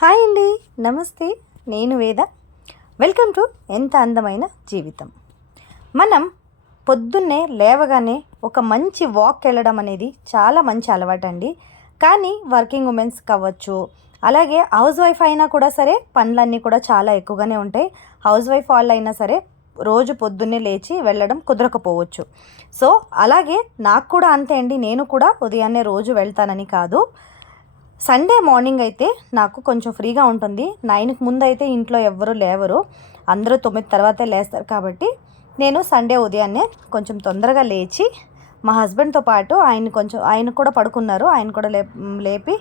Hi అండి. నమస్తే. నేను వేద. వెల్కమ్ టు ఎంత అందమైన జీవితం. మనం పొద్దున్నే లేవగానే ఒక మంచి వాక్ వెళ్ళడం అనేది చాలా మంచి అలవాటు అండి కానీ వర్కింగ్ ఉమెన్స్ కావచ్చు అలాగే హౌస్ వైఫ్ అయినా కూడా సరే పనులన్నీ కూడా చాలా ఎక్కువగానే ఉంటాయి. హౌస్ వైఫ్ వాళ్ళు అయినా సరే రోజు పొద్దున్నే లేచి వెళ్ళడం కుదరకపోవచ్చు. సో అలాగే నాకు కూడా అంతే అండి. నేను కూడా ఉదయాన్నే రోజు వెళ్తానని కాదు. సండే మార్నింగ్ అయితే నాకు కొంచెం ఫ్రీగా ఉంటుంది. నైన్కి ముందు అయితే ఇంట్లో ఎవరు లేవరు. అందరూ తొమ్మిది తర్వాతే లేస్తారు కాబట్టి నేను సండే ఉదయాన్నే కొంచెం తొందరగా లేచి మా హస్బెండ్తో పాటు ఆయన కొంచెం ఆయన కూడా పడుకున్నారు. ఆయన కూడా లే లేపి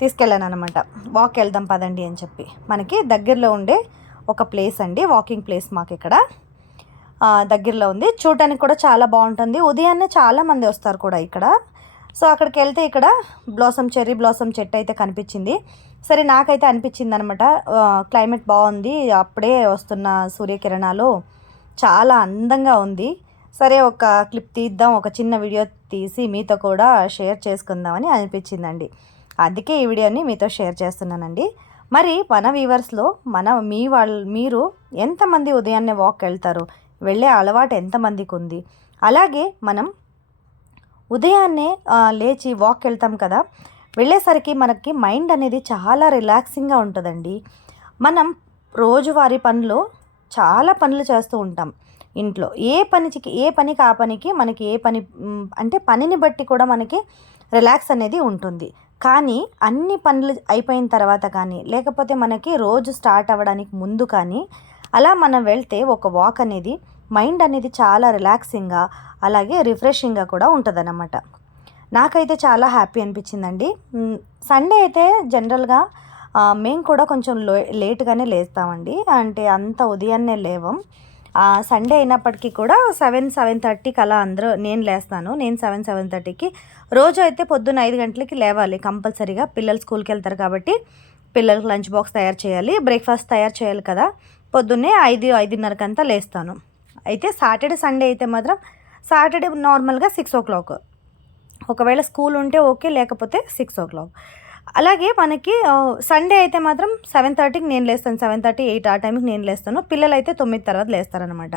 తీసుకెళ్ళాను అనమాట వాక్ వెళ్దాం పదండి అని చెప్పి. మనకి దగ్గరలో ఉండే ఒక ప్లేస్ అండి. వాకింగ్ ప్లేస్ మాకు ఇక్కడ. దగ్గరలో ఉంది. చూడటానికి కూడా చాలా బాగుంటుంది. ఉదయాన్నే చాలా మంది వస్తారు కూడా ఇక్కడ. సో అక్కడికి వెళ్తే ఇక్కడ బ్లాసమ్ చెర్రీ బ్లాసమ్ చెట్టు అయితే కనిపించింది. సరే నాకైతే అనిపించింది అనమాట క్లైమేట్ బాగుంది. అప్పుడే వస్తున్న సూర్యకిరణాలు చాలా అందంగా ఉంది. సరే ఒక క్లిప్ తీద్దాం. ఒక చిన్న వీడియో తీసి మీతో కూడా షేర్ చేసుకుందామని అనిపించిందండి. అందుకే ఈ వీడియోని మీతో షేర్ చేస్తున్నానండి. మరి మన వ్యూవర్స్లో మన మీ వాళ్ళు మీరు ఎంతమంది ఉదయాన్నే వాక్ వెళ్తారు వెళ్ళే అలవాటు ఎంతమందికి ఉంది అలాగే మనం ఉదయాన్నే లేచి వాక్ వెళ్తాం కదా? వెళ్ళేసరికి మనకి మైండ్ అనేది చాలా రిలాక్సింగ్గా ఉంటుందండి. మనం రోజువారీ పనులు చాలా పనులు చేస్తూ ఉంటాం ఇంట్లో. ఏ పనికి ఏ పనికి ఆ పనికి మనకి ఏ పని అంటే పనిని బట్టి కూడా మనకి రిలాక్స్ అనేది ఉంటుంది. కానీ అన్ని పనులు అయిపోయిన తర్వాత కానీ లేకపోతే మనకి రోజు స్టార్ట్ అవ్వడానికి ముందు కానీ అలా మనం వెళ్తే ఒక వాక్ అనేది మైండ్ అనేది చాలా రిలాక్సింగ్గా అలాగే రిఫ్రెషింగ్గా కూడా ఉంటుందన్నమాట. నాకైతే చాలా హ్యాపీ అనిపించిందండి. సండే అయితే జనరల్గా మేము కూడా కొంచెం లో లేట్గానే లేస్తామండి. అంటే అంత ఉదయాన్నే లేవం. సండే అయినప్పటికీ కూడా సెవెన్ సెవెన్ థర్టీకి అలా అందరూ నేను లేస్తాను. నేను సెవెన్ సెవెన్ థర్టీకి. రోజు అయితే పొద్దున్న ఐదు గంటలకి లేవాలి కంపల్సరీగా. పిల్లలు స్కూల్కి వెళ్తారు కాబట్టి పిల్లలకు లంచ్ బాక్స్ తయారు చేయాలి. బ్రేక్ఫాస్ట్ తయారు చేయాలి కదా. పొద్దున్నే ఐదు ఐదున్నరకంతా లేస్తాను. అయితే సాటర్డే సండే అయితే మాత్రం సాటర్డే నార్మల్గా సిక్స్ ఓ క్లాక్. ఒకవేళ స్కూల్ ఉంటే ఓకే లేకపోతే సిక్స్ ఓ క్లాక్. అలాగే మనకి సండే అయితే మాత్రం సెవెన్ థర్టీకి నేను లేస్తాను. సెవెన్ థర్టీ ఎయిట్ ఆ టైంకి నేను లేస్తాను. పిల్లలు అయితే తొమ్మిది తర్వాత లేస్తారనమాట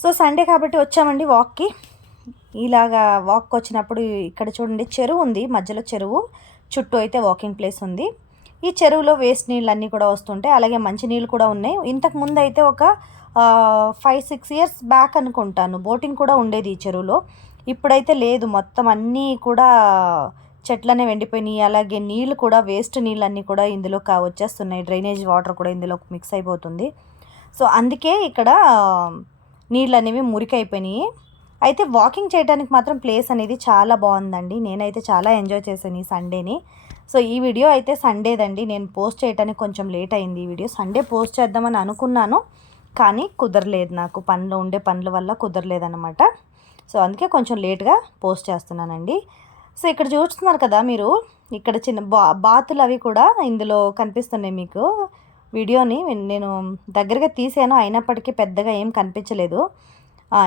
సో సండే కాబట్టి వచ్చామండి వాక్కి. ఇలాగా వాక్ వచ్చినప్పుడు ఇక్కడ చూడండి చెరువు ఉంది. మధ్యలో చెరువు చుట్టూ అయితే వాకింగ్ ప్లేస్ ఉంది. ఈ చెరువులో వేస్ట్ నీళ్ళు అన్నీ కూడా వస్తుంటాయి అలాగే మంచి నీళ్ళు కూడా ఉన్నాయి. ఇంతకు ముందు అయితే ఒక ఫైవ్ సిక్స్ ఇయర్స్ బ్యాక్ అనుకుంటాను. బోటింగ్ కూడా ఉండేది ఈ చెరువులో. ఇప్పుడైతే లేదు. మొత్తం అన్నీ కూడా చెట్లనే ఎండిపోయినాయి అలాగే నీళ్ళు కూడా వేస్ట్ నీళ్ళన్నీ కూడా ఇందులో వచ్చేస్తున్నాయి. డ్రైనేజ్ వాటర్ కూడా ఇందులో మిక్స్ అయిపోతుంది. సో అందుకే ఇక్కడ నీళ్ళు అనేవి మురికైపోయినాయి. అయితే వాకింగ్ చేయడానికి మాత్రం ప్లేస్ అనేది చాలా బాగుందండి. నేనైతే చాలా ఎంజాయ్ చేశాను ఈ సండేని సో ఈ వీడియో అయితే సండేదండి. నేను పోస్ట్ చేయడానికి కొంచెం లేట్ అయింది ఈ వీడియో. సండే పోస్ట్ చేద్దామని అనుకున్నాను కానీ కుదరలేదు నాకు. పనులు ఉండే పనుల వల్ల కుదరలేదన్నమాట. సో అందుకే కొంచెం లేట్గా పోస్ట్ చేస్తున్నానండి. సో ఇక్కడ చూస్తున్నారు కదా మీరు ఇక్కడ చిన్న బా బాతులు అవి కూడా ఇందులో కనిపిస్తున్నాయి మీకు. వీడియోని నేను దగ్గరగా తీసాను అయినప్పటికీ పెద్దగా ఏం కనిపించలేదు.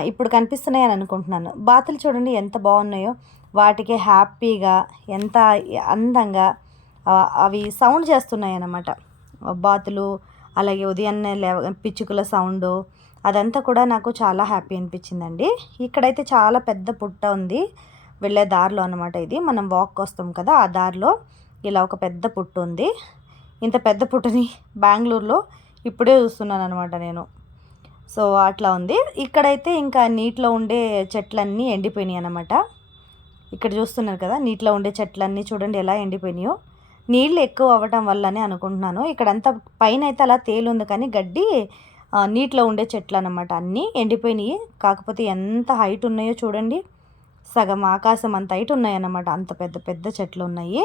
ఇప్పుడు కనిపిస్తున్నాయి అని అనుకుంటున్నాను. బాతులు చూడండి ఎంత బాగున్నాయో. వాటికి హ్యాపీగా ఎంత అందంగా అవి సౌండ్ చేస్తున్నాయి అన్నమాట బాతులు అలాగే ఉదయాన్నే లేవ పిచ్చుకల సౌండ్ అదంతా కూడా నాకు చాలా హ్యాపీ అనిపించిందండి. ఇక్కడైతే చాలా పెద్ద పుట్ట ఉంది. వెళ్ళే దారిలో అనమాట ఇది. మనం వాక్ వస్తాం కదా ఆ దారిలో ఇలా ఒక పెద్ద పుట్టు ఉంది. ఇంత పెద్ద పుట్టని బెంగళూరులో ఇప్పుడే చూస్తున్నాను అనమాట నేను. సో అట్లా ఉంది. ఇక్కడైతే ఇంకా నీటిలో ఉండే చెట్లన్నీ ఎండిపోయినాయి అనమాట ఇక్కడ చూస్తున్నారు కదా నీటిలో ఉండే చెట్లన్నీ చూడండి ఎలా ఎండిపోయినాయో. నీళ్ళు ఎక్కువ అవ్వటం వల్లనే అనుకుంటున్నాను. ఇక్కడంతా పైన అయితే అలా తేలుంది కానీ గడ్డి నీటిలో ఉండే చెట్లు అనమాట అన్నీ ఎండిపోయినాయి. కాకపోతే ఎంత హైట్ ఉన్నాయో చూడండి. సగం ఆకాశం అంత హైట్ ఉన్నాయి అన్నమాట అంత పెద్ద పెద్ద చెట్లు ఉన్నాయి.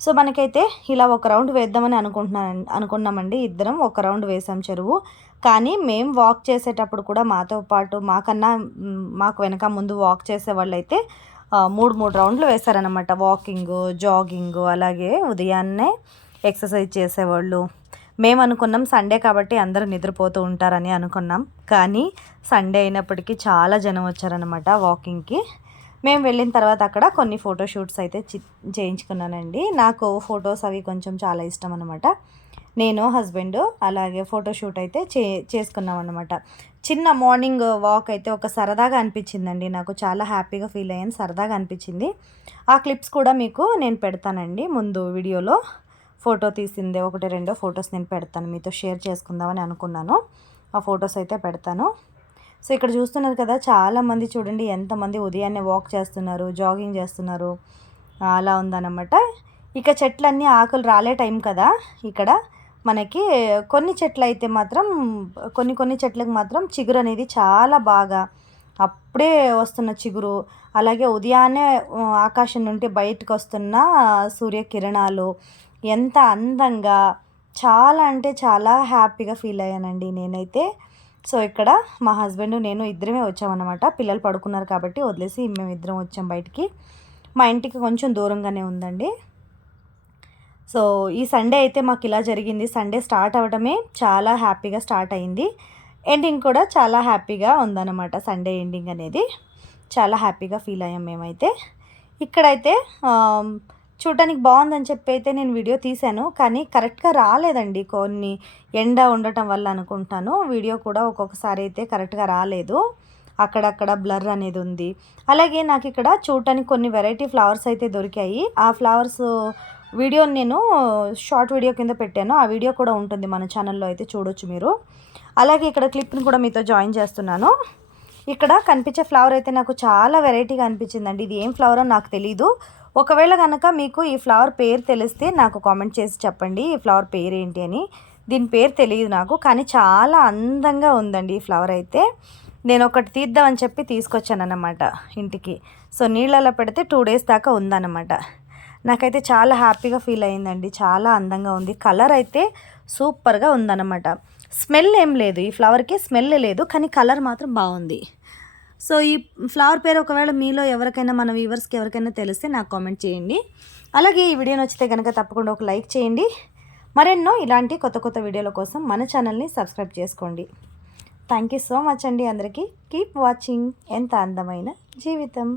సో మనకైతే ఇలా ఒక రౌండ్ వేద్దామని అనుకుంటున్నాను అనుకున్నామండి ఇద్దరం. ఒక రౌండ్ వేసాం చెరువు. కానీ మేము వాక్ చేసేటప్పుడు కూడా మాతో పాటు మాకన్నా మాకు వెనక ముందు వాక్ చేసే వాళ్ళైతే అయితే మూడు మూడు రౌండ్లు వేశారనమాట వాకింగ్ జాగింగ్ అలాగే ఉదయాన్నే ఎక్సర్సైజ్ చేసేవాళ్ళు. మేము అనుకున్నాం సండే కాబట్టి అందరూ నిద్రపోతూ ఉంటారని అనుకున్నాం. కానీ సండే అయినప్పటికీ చాలా జనం వచ్చారనమాట వాకింగ్కి మేము వెళ్ళిన తర్వాత అక్కడ కొన్ని ఫోటో షూట్స్ అయితే చి- చేయించుకున్నానండి. నాకు ఫొటోస్ అవి కొంచెం చాలా ఇష్టం అనమాట నేను హస్బెండ్ అలాగే ఫోటో షూట్ అయితే చే చేసుకున్నాం అనమాట చిన్న మార్నింగ్ వాక్ అయితే ఒక సరదాగా అనిపించిందండి. నాకు చాలా హ్యాపీగా ఫీల్ అయ్యాను. సరదాగా అనిపించింది. ఆ క్లిప్స్ కూడా మీకు నేను పెడతానండి. ముందు వీడియోలో ఫోటో తీసిందే ఒకటి రెండో ఫొటోస్ నేను పెడతాను. మీతో షేర్ చేసుకుందామని అనుకున్నాను. ఆ ఫొటోస్ అయితే పెడతాను. సో ఇక్కడ చూస్తున్నారు కదా చాలామంది చూడండి ఎంతమంది ఉదయాన్నే వాక్ చేస్తున్నారు జాగింగ్ చేస్తున్నారు. అలా ఉందన్నమాట. ఇక చెట్లన్నీ ఆకులు రాలే టైం కదా. ఇక్కడ మనకి కొన్ని చెట్లు అయితే మాత్రం కొన్ని కొన్ని చెట్లకు మాత్రం చిగురు అనేది చాలా బాగా అప్పుడే వస్తున్న చిగురు. అలాగే ఉదయాన్నే ఆకాశం నుండి బయటకు వస్తున్న సూర్యకిరణాలు ఎంత అందంగా చాలా అంటే చాలా హ్యాపీగా ఫీల్ అయ్యానండి నేనైతే. సో ఇక్కడ మా హస్బెండ్ నేను ఇద్దరమే వచ్చామన్నమాట. పిల్లలు పడుకున్నారు కాబట్టి వదిలేసి మేము ఇద్దరం వచ్చాం బయటికి. మా ఇంటికి కొంచెం దూరంగానే ఉందండి. సో ఈ సండే అయితే మాకు ఇలా జరిగింది. సండే స్టార్ట్ అవ్వడమే చాలా హ్యాపీగా స్టార్ట్ అయింది. ఎండింగ్ కూడా చాలా హ్యాపీగా ఉందన్నమాట సండే ఎండింగ్ అనేది. చాలా హ్యాపీగా ఫీల్ అయ్యాం మేమైతే. ఇక్కడైతే చూడటానికి బాగుందని చెప్పి అయితే నేను వీడియో తీశాను కానీ కరెక్ట్గా రాలేదండి కొన్ని ఎండ ఉండటం వల్ల అనుకుంటాను. వీడియో కూడా ఒక్కొక్కసారి అయితే కరెక్ట్గా రాలేదు. అక్కడక్కడ బ్లర్ అనేది ఉంది. అలాగే నాకు ఇక్కడ చూడటానికి కొన్ని వెరైటీ ఫ్లవర్స్ అయితే దొరికాయి. ఆ ఫ్లవర్స్ వీడియో నేను షార్ట్ వీడియో కింద పెట్టాను. ఆ వీడియో కూడా ఉంటుంది మన ఛానల్లో అయితే చూడొచ్చు మీరు. అలాగే ఇక్కడ క్లిప్ని కూడా మీతో జాయిన్ చేస్తున్నాను. ఇక్కడ కనిపించే ఫ్లవర్ అయితే నాకు చాలా వెరైటీగా అనిపించిందండి. ఇది ఏం ఫ్లవరో నాకు తెలీదు. ఒకవేళ కనుక మీకు ఈ ఫ్లవర్ పేరు తెలిస్తే నాకు కామెంట్ చేసి చెప్పండి. ఈ ఫ్లవర్ పేరు ఏంటి అని. దీని పేరు తెలియదు నాకు కానీ చాలా అందంగా ఉందండి ఈ ఫ్లవర్ అయితే. నేను ఒకటి తీద్దామని చెప్పి తీసుకొచ్చాను ఇంటికి. సో నీళ్ళలో పెడితే టూ డేస్ దాకా ఉందన్నమాట. నాకైతే చాలా హ్యాపీగా ఫీల్ అయిందండి. చాలా అందంగా ఉంది. కలర్ అయితే సూపర్గా ఉందన్నమాట. స్మెల్ ఏం లేదు. ఈ ఫ్లవర్కి స్మెల్ లేదు కానీ కలర్ మాత్రం బాగుంది. సో ఈ ఫ్లవర్ పేరు ఒకవేళ మీలో ఎవరికైనా మన వ్యూవర్స్కి ఎవరికైనా తెలిస్తే నాకు కామెంట్ చేయండి. అలాగే ఈ వీడియో నచ్చితే కనుక తప్పకుండా ఒక లైక్ చేయండి. మరెన్నో ఇలాంటి కొత్త కొత్త వీడియోల కోసం మన ఛానల్ని సబ్స్క్రైబ్ చేసుకోండి. థ్యాంక్ యూ సో మచ్ అండి అందరికీ. Keep watching. ఎంత అందమైన జీవితం.